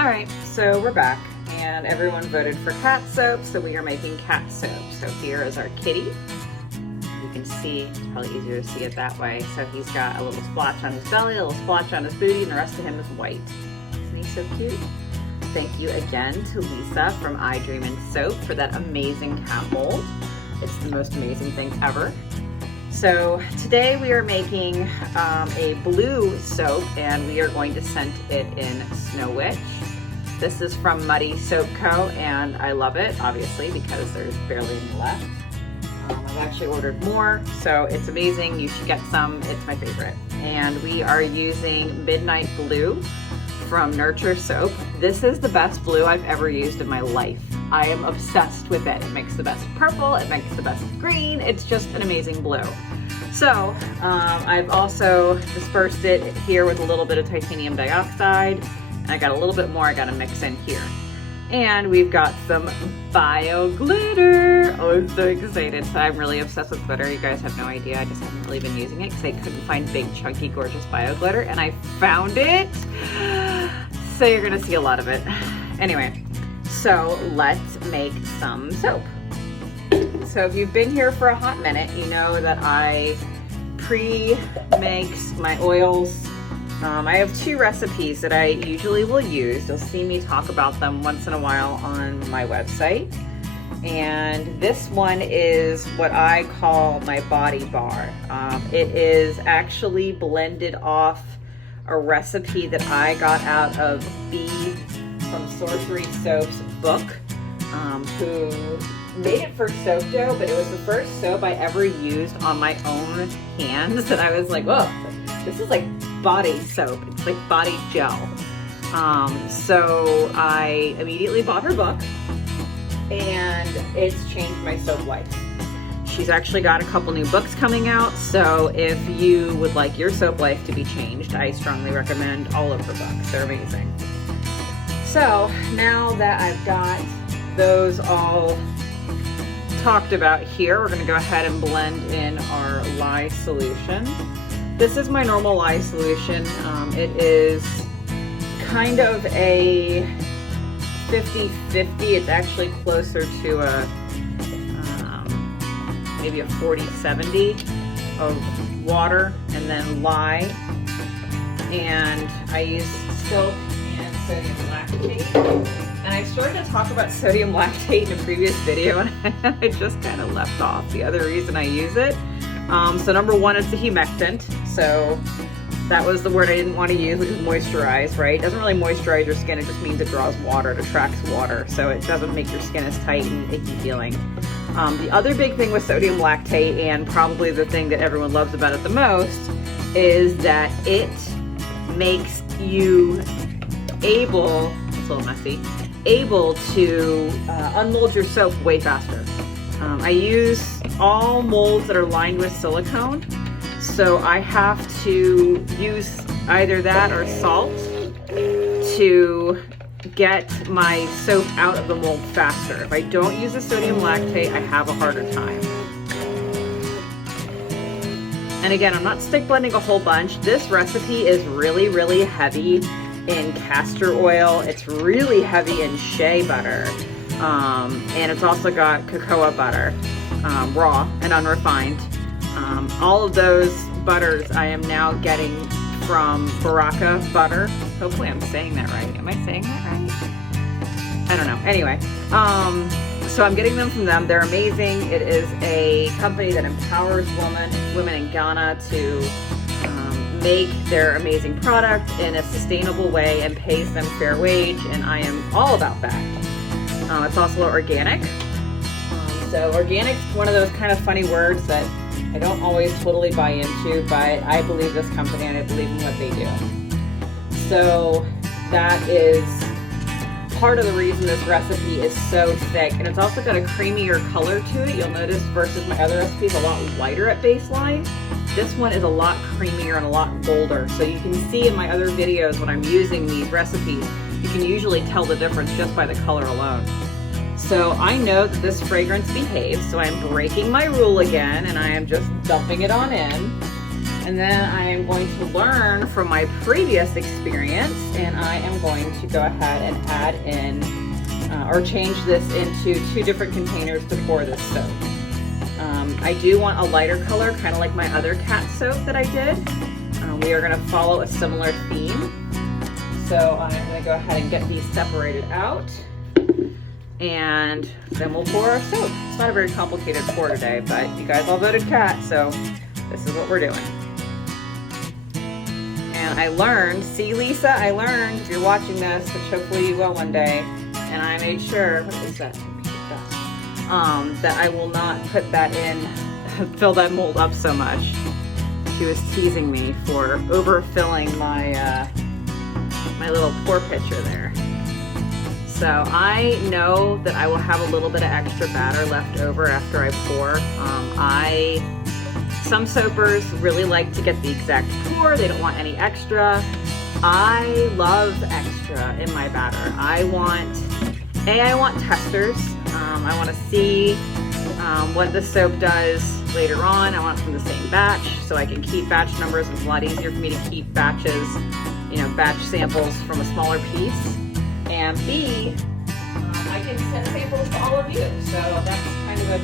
All right, so we're back and everyone voted for cat soap, so we are making cat soap. So here is our kitty. You can see, it's probably easier to see it that way. So he's got a little splotch on his belly, a little splotch on his booty, and the rest of him is white. Isn't he so cute? Thank you again to Lisa from I Dream in Soap for that amazing cat mold. It's the most amazing thing ever. So today we are making a blue soap, and we are going to scent it in Snow Witch. This is from Muddy Soap Co. and I love it, obviously, because there's barely any left. I've actually ordered more, so it's amazing. You should get some. It's my favorite. And we are using Midnight Blue from Nurture Soap. This is the best blue I've ever used in my life. I am obsessed with it. It makes the best purple, it makes the best green. It's just an amazing blue. So I've also dispersed it here with a little bit of titanium dioxide. And I got a little bit more I gotta mix in here. And we've got some bio glitter. Oh, I'm so excited. So I'm really obsessed with glitter. You guys have no idea. I just haven't really been using it because I couldn't find big, chunky, gorgeous bio glitter, and I found it. So you're gonna see a lot of it. Anyway, so let's make some soap. So if you've been here for a hot minute, you know that I pre-mix my oils. I have two recipes that I usually will use. You'll see me talk about them once in a while on my website. And this one is what I call my body bar. It is actually blended off a recipe that I got out of B from Sorcery Soaps book, who made it for soap dough, but it was the first soap I ever used on my own hands. And I was like, whoa, this is like body soap. It's like body gel. So I immediately bought her book, and it's changed my soap life. She's actually got a couple new books coming out, so if you would like your soap life to be changed, I strongly recommend all of her books. They're amazing. So now that I've got those all talked about here, we're gonna go ahead and blend in our lye solution. This is my normal lye solution. It is kind of a 50-50. It's actually closer to a maybe a 40-70 of water and then lye. And I use silk and sodium lactate. And I started to talk about sodium lactate in a previous video, and I just kind of left off the other reason I use it. So number one, it's a humectant. So that was the word I didn't want to use, which is moisturize, right? It doesn't really moisturize your skin. It just means it draws water, it attracts water. So it doesn't make your skin as tight and icky feeling. The other big thing with sodium lactate, and probably the thing that everyone loves about it the most, is that it makes you able, it's a little messy, able to unmold your soap way faster. I use all molds that are lined with silicone, so I have to use either that or salt to get my soap out of the mold faster. If I don't use the sodium lactate, I have a harder time. And again, I'm not stick blending a whole bunch. This recipe is really, really heavy in castor oil. It's really heavy in shea butter. And it's also got cocoa butter, raw and unrefined. All of those butters I am now getting from Baraka Butter. Hopefully I'm saying that right. Am I saying that right? I don't know. Anyway, so I'm getting them from them. They're amazing. It is a company that empowers women in Ghana to make their amazing product in a sustainable way and pays them fair wage, and I am all about that. It's also organic. So organic is one of those kind of funny words that I don't always totally buy into, but I believe this company and I believe in what they do. So that is part of the reason this recipe is so thick, and it's also got a creamier color to it. You'll notice versus my other recipes, a lot lighter at baseline. This one is a lot creamier and a lot bolder. So you can see in my other videos when I'm using these recipes, you can usually tell the difference just by the color alone. So I know that this fragrance behaves, so I'm breaking my rule again, and I am just dumping it on in. And then I am going to learn from my previous experience, and I am going to go ahead and add in or change this into 2 different containers to pour this soap. I do want a lighter color, kind of like my other cat soap that I did. We are going to follow a similar theme. So I'm going to go ahead and get these separated out, and then we'll pour our soap. It's not a very complicated pour today, but you guys all voted cat, so this is what we're doing. And I learned, see Lisa, I learned, if you're watching this, which hopefully you will one day, and I made sure, what is that? That I will not put that in, fill that mold up so much. She was teasing me for overfilling my, my little pour pitcher there. So I know that I will have a little bit of extra batter left over after I pour. Some soapers really like to get the exact pour. They don't want any extra. I love extra in my batter. I want testers. I want to see what the soap does later on. I want it from the same batch so I can keep batch numbers. It's a lot easier for me to keep batches, batch samples from a smaller piece. And B, I can send samples to all of you. So that's kind of a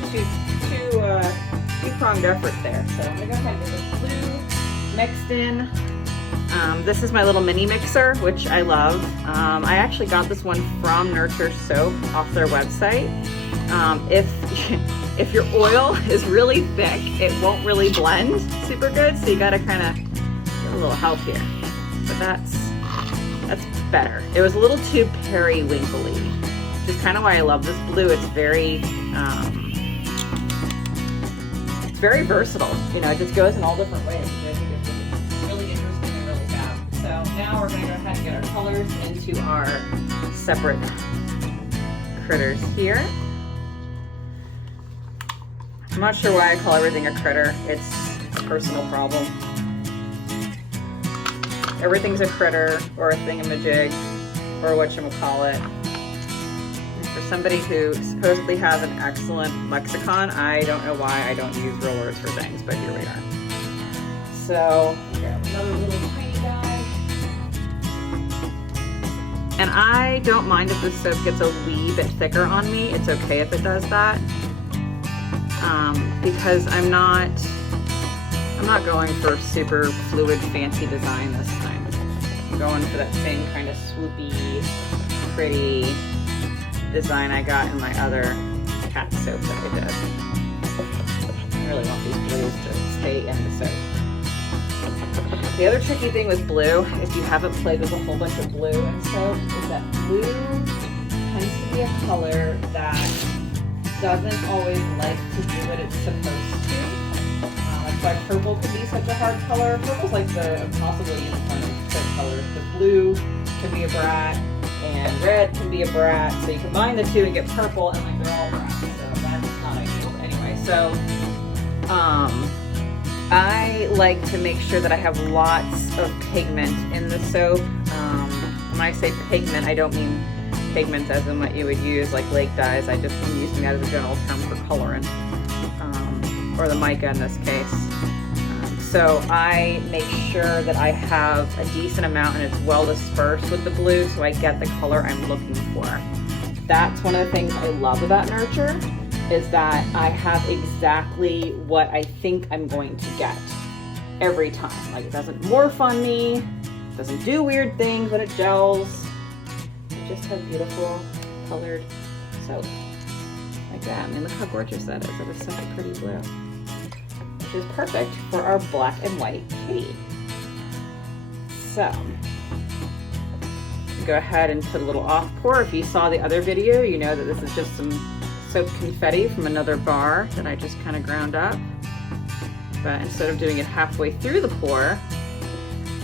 two-pronged effort there. So I'm gonna go ahead and get the blue mixed in. This is my little mini mixer, which I love. I actually got this one from Nurture Soap off their website. If your oil is really thick, it won't really blend super good, so you gotta kind of get a little help here. But that's better. It was a little too periwinkly, which is kind of why I love this blue. It's very versatile. It just goes in all different ways. I think it's really interesting and really fab. So now we're gonna go ahead and get our colors into our separate critters here. I'm not sure why I call everything a critter. It's a personal problem. Everything's a critter or a thingamajig or whatchamacallit. And for somebody who supposedly has an excellent lexicon, I don't know why I don't use real words for things, but here we are. So, another little tiny guy. And I don't mind if this soap gets a wee bit thicker on me. It's okay if it does that. Because I'm not going for super fluid fancy design this time. I'm going for that same kind of swoopy, pretty design I got in my other cat soap that I did. I really want these blues to stay in the soap. The other tricky thing with blue, if you haven't played with a whole bunch of blue in soaps, is that blue tends to be a color that doesn't always like to do what it's supposed to. That's why purple can be such a hard color. Purple's like the impossible unicorn of soap colors. The blue can be a brat, and red can be a brat. So you combine the two and get purple, and like they're all brats. So that's not ideal. Anyway, so I like to make sure that I have lots of pigment in the soap. When I say pigment, I don't mean pigments as in what you would use like lake dyes. I just am using that as a general term for coloring, or the mica in this case. So I make sure that I have a decent amount and it's well dispersed with the blue so I get the color I'm looking for. That's one of the things I love about Nurture, is that I have exactly what I think I'm going to get every time. Like, it doesn't morph on me, it doesn't do weird things when it gels. It just has beautiful colored soap like that. I mean, look how gorgeous that is. That is such a pretty blue, which is perfect for our black and white kitty. So go ahead and put a little off pour. If you saw the other video, you know that this is just some soap confetti from another bar that I just kind of ground up. But instead of doing it halfway through the pour,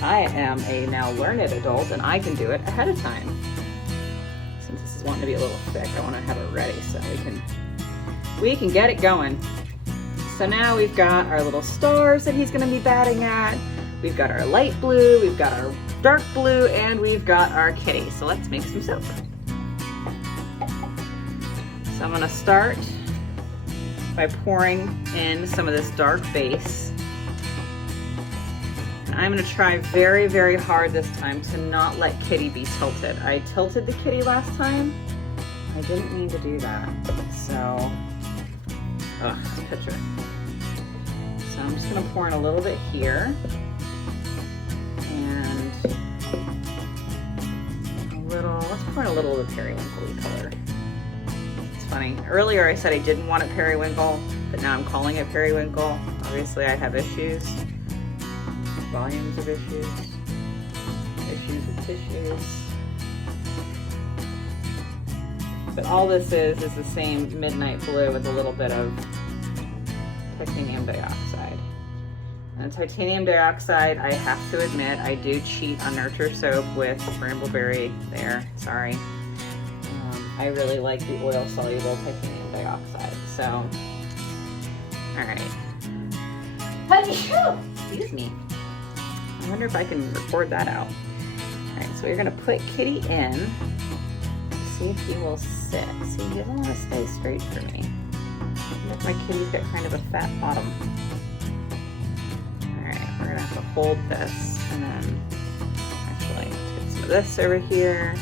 I am a now learned adult and I can do it ahead of time. Since this is wanting to be a little thick, I want to have it ready so we can get it going. So now we've got our little stars that he's going to be batting at. We've got our light blue, we've got our dark blue, and we've got our kitty. So let's make some soap. So I'm going to start by pouring in some of this dark base. I'm gonna try very, very hard this time to not let Kitty be tilted. I tilted the kitty last time. I didn't mean to do that. So, picture. So I'm just gonna pour in a little bit here. And let's pour in a little of the periwinkle color. It's funny. Earlier I said I didn't want it periwinkle, but now I'm calling it periwinkle. Obviously I have issues. Volumes of issues with tissues. But all this is the same midnight blue with a little bit of titanium dioxide. And titanium dioxide, I have to admit, I do cheat on Nurture Soap with Brambleberry there, sorry. I really like the oil soluble titanium dioxide, so, all right. Excuse me. I wonder if I can record that out. All right, so we're gonna put Kitty in to see if he will sit. See, he doesn't want to stay straight for me. My kitty's got kind of a fat bottom. All right, we're gonna have to hold this, and then actually let's get some of this over here.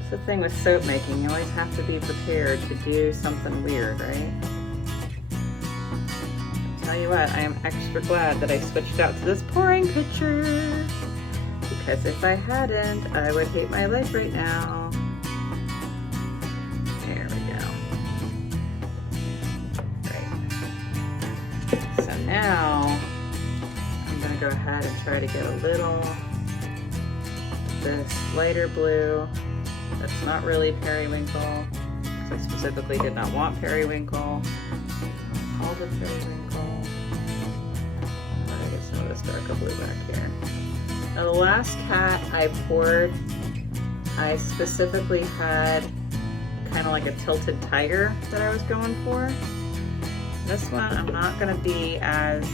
It's the thing with soap making, you always have to be prepared to do something weird, right? Tell you what, I am extra glad that I switched out to this pouring pitcher, because if I hadn't, I would hate my life right now. There we go. Great. So now I'm gonna go ahead and try to get a little of this lighter blue that's not really periwinkle, because I specifically did not want periwinkle. All the periwinkle. Some of this darker blue back here. Now the last cat I poured, I specifically had kind of like a tilted tiger that I was going for. This one I'm not going to be as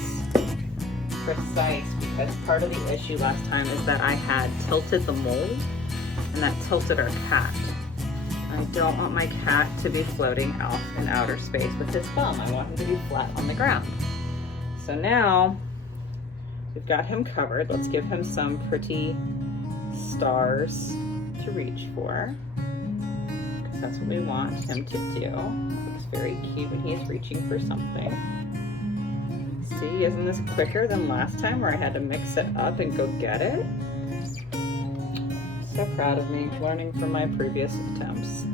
precise, because part of the issue last time is that I had tilted the mold, and that tilted our cat. I don't want my cat to be floating out in outer space with his thumb. I want him to be flat on the ground. So now we've got him covered. Let's give him some pretty stars to reach for, because that's what we want him to do. It looks very cute when he's reaching for something. See, isn't this quicker than last time where I had to mix it up and go get it? So proud of me, learning from my previous attempts.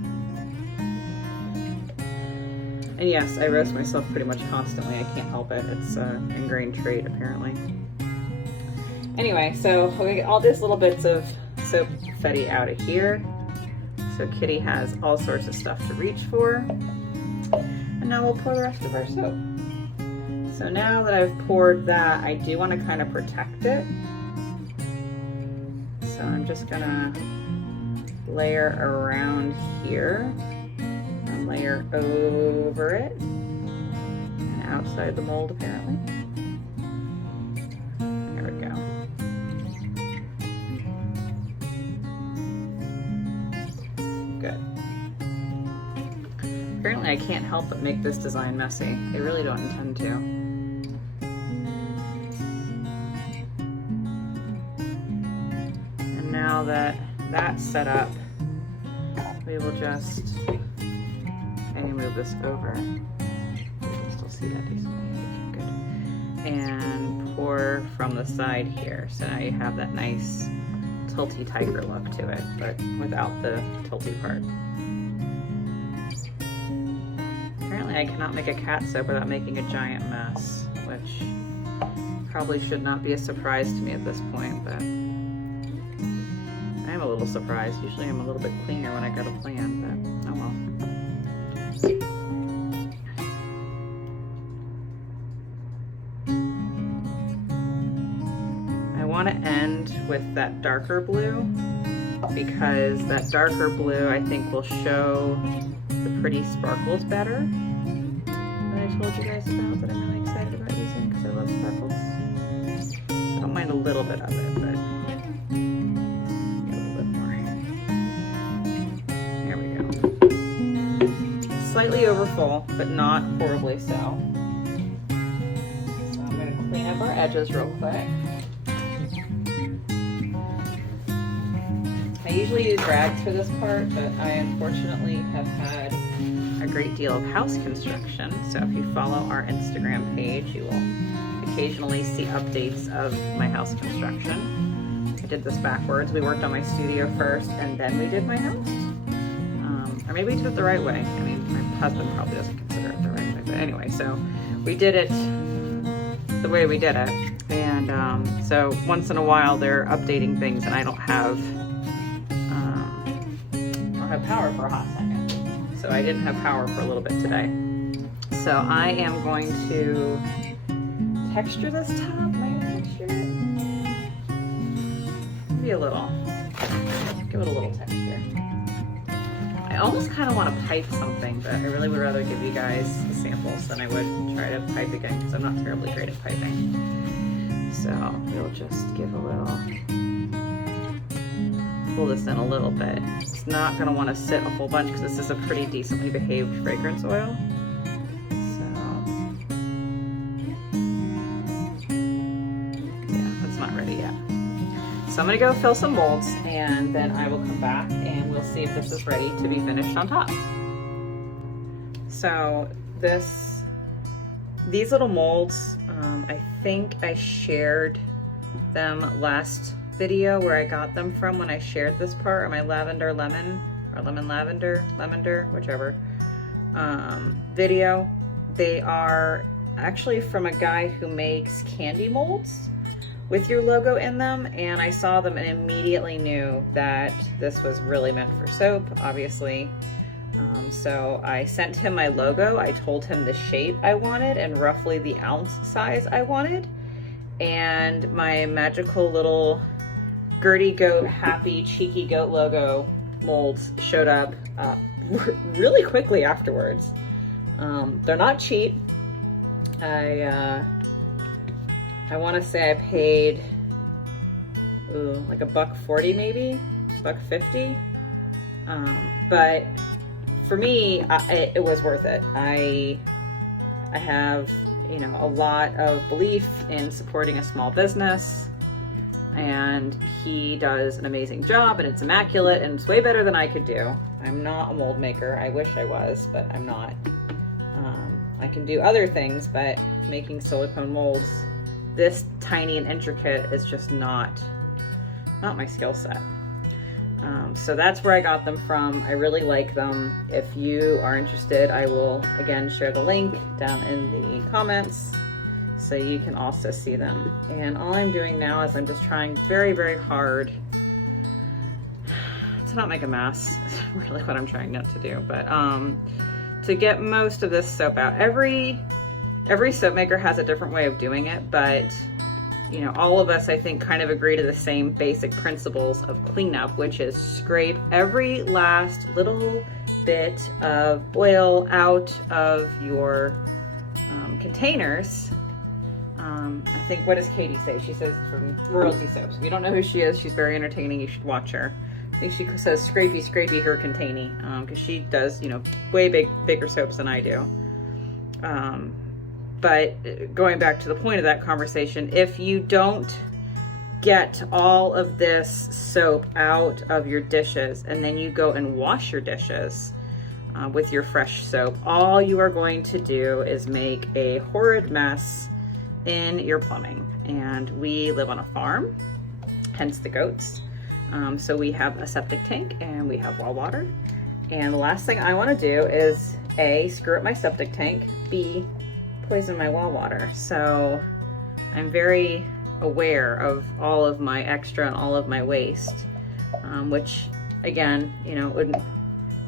And yes, I roast myself pretty much constantly. I can't help it. It's an ingrained trait, apparently. Anyway, so we get all these little bits of soap confetti out of here. So Kitty has all sorts of stuff to reach for. And now we'll pour the rest of our soap. So now that I've poured that, I do want to kind of protect it. So I'm just gonna layer around here and layer over it and outside the mold, apparently. There we go. Good. Apparently I can't help but make this design messy. I really don't intend to. Now that that's set up, we will just move this over. You can still see that decently. Good. And pour from the side here. So now you have that nice tilty tiger look to it, but without the tilty part. Apparently I cannot make a cat soap without making a giant mess, which probably should not be a surprise to me at this point, but I'm a little surprised. Usually I'm a little bit cleaner when I got a plan, but oh well. I want to end with that darker blue, because that darker blue I think will show the pretty sparkles better that I told you guys about, that I'm really excited about using because I love sparkles. I don't mind a little bit of it, but slightly over full, but not horribly so. So I'm clean up our edges real quick. I usually use rags for this part, but I unfortunately have had a great deal of house construction. So if you follow our Instagram page, you will occasionally see updates of my house construction. I did this backwards. We worked on my studio first and then we did my house. Or maybe we did it the right way. I mean, my husband probably doesn't consider it the right way, but anyway, so we did it the way we did it. And so once in a while they're updating things and I don't have power for a hot second. So I didn't have power for a little bit today. So I am going to texture this top. Am I gonna texture it? Maybe a little. Give it a little texture. I almost kind of want to pipe something, but I really would rather give you guys the samples than I would try to pipe again because I'm not terribly great at piping. So we'll just give a little, pull this in a little bit. It's not going to want to sit a whole bunch because this is a pretty decently behaved fragrance oil. So yeah, that's not ready yet. So I'm going to go fill some molds and then I will come back and we'll see if this is ready to be finished on top. So these little molds, I think I shared them last video where I got them from when I shared this part of my lavender lemon or lemon lavender, whichever video. They are actually from a guy who makes candy molds with your logo in them, and I saw them and immediately knew that this was really meant for soap, obviously. So I sent him my logo. I told him the shape I wanted and roughly the ounce size I wanted, and my magical little Gertie Goat Happy Cheeky Goat logo molds showed up really quickly afterwards. They're not cheap. I want to say I paid like $1.40 maybe, $1.50. But for me, it was worth it. I have, you know, a lot of belief in supporting a small business, and he does an amazing job and it's immaculate and it's way better than I could do. I'm not a mold maker. I wish I was, but I'm not. I can do other things, but making silicone molds this tiny and intricate is just not my skill set. So that's where I got them from. I really like them. If you are interested, I will again share the link down in the comments so you can also see them. And all I'm doing now is I'm just trying very, very hard to not make a mess. Is really what I'm trying not to do, but to get most of this soap out. Every soap maker has a different way of doing it, but you know, all of us, I think, kind of agree to the same basic principles of cleanup, which is scrape every last little bit of oil out of your containers. I think, what does Katie say? She says from Royalty Soaps. If you don't know who she is, she's very entertaining. You should watch her. I think she says scrapey, scrapey her containy, because she does, you know, way bigger soaps than I do. But going back to the point of that conversation, if you don't get all of this soap out of your dishes and then you go and wash your dishes with your fresh soap, all you are going to do is make a horrid mess in your plumbing. And we live on a farm, hence the goats. So we have a septic tank and we have well water. And the last thing I want to do is A, screw up my septic tank, B, poison my well water. So I'm very aware of all of my extra and all of my waste, which again, you know, would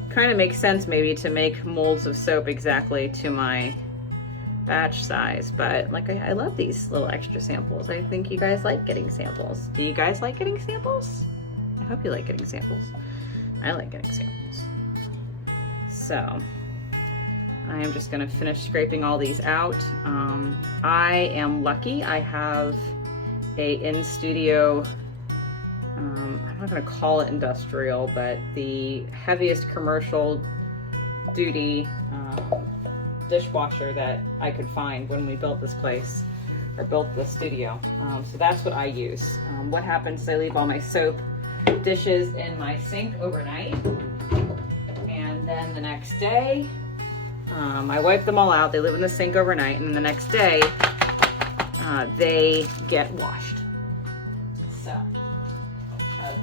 kind of make sense maybe to make molds of soap exactly to my batch size, but like I love these little extra samples. I think you guys like getting samples. Do you guys like getting samples? I hope you like getting samples. I like getting samples. So I am just gonna finish scraping all these out. I am lucky. I have a in-studio, I'm not gonna call it industrial, but the heaviest commercial duty dishwasher that I could find when we built this place. or built the studio. So that's what I use. What happens is I leave all my soap dishes in my sink overnight, and then the next day I wipe them all out. They live in the sink overnight, and then the next day they get washed. So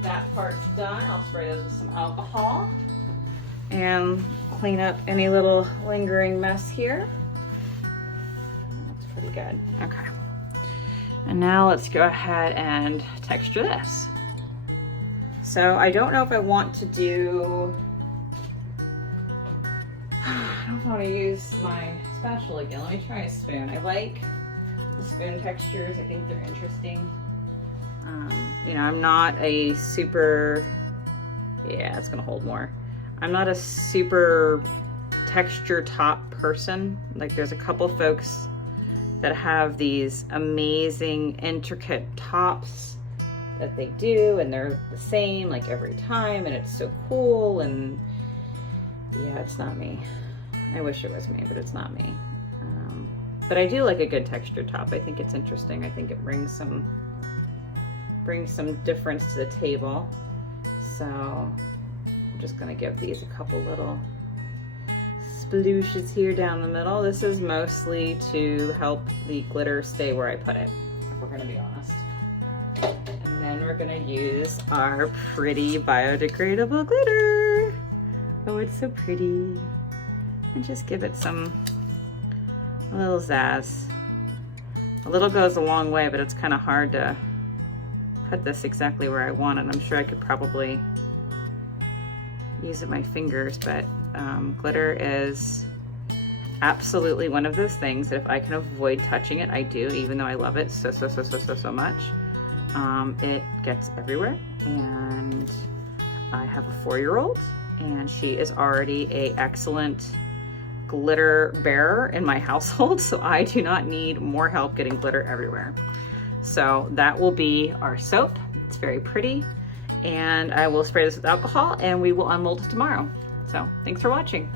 that part's done. I'll spray those with some alcohol and clean up any little lingering mess here. That's pretty good. Okay. And now let's go ahead and texture this. So I don't know if I want to do, I don't want to use my spatula again. Let me try a spoon. I like the spoon textures. I think they're interesting. You know, I'm not a super, yeah, it's gonna hold more. I'm not a super texture top person. Like, there's a couple folks that have these amazing intricate tops that they do, and they're the same like every time, and it's so cool. And yeah, it's not me. I wish it was me, but it's not me. But I do like a good texture top. I think it's interesting. I think it brings some difference to the table. So I'm just gonna give these a couple little splooshes here down the middle. This is mostly to help the glitter stay where I put it, if we're gonna be honest. And then we're gonna use our pretty biodegradable glitter. Oh, it's so pretty. And just give it a little zazz. A little goes a long way, but it's kind of hard to put this exactly where I want it. I'm sure I could probably use it with my fingers, but glitter is absolutely one of those things that if I can avoid touching it, I do, even though I love it so much. It gets everywhere, and I have a 4-year-old, and she is already an excellent glitter bearer in my household, so I do not need more help getting glitter everywhere. So that will be our soap. It's very pretty, and I will spray this with alcohol, and we will unmold it tomorrow. So thanks for watching.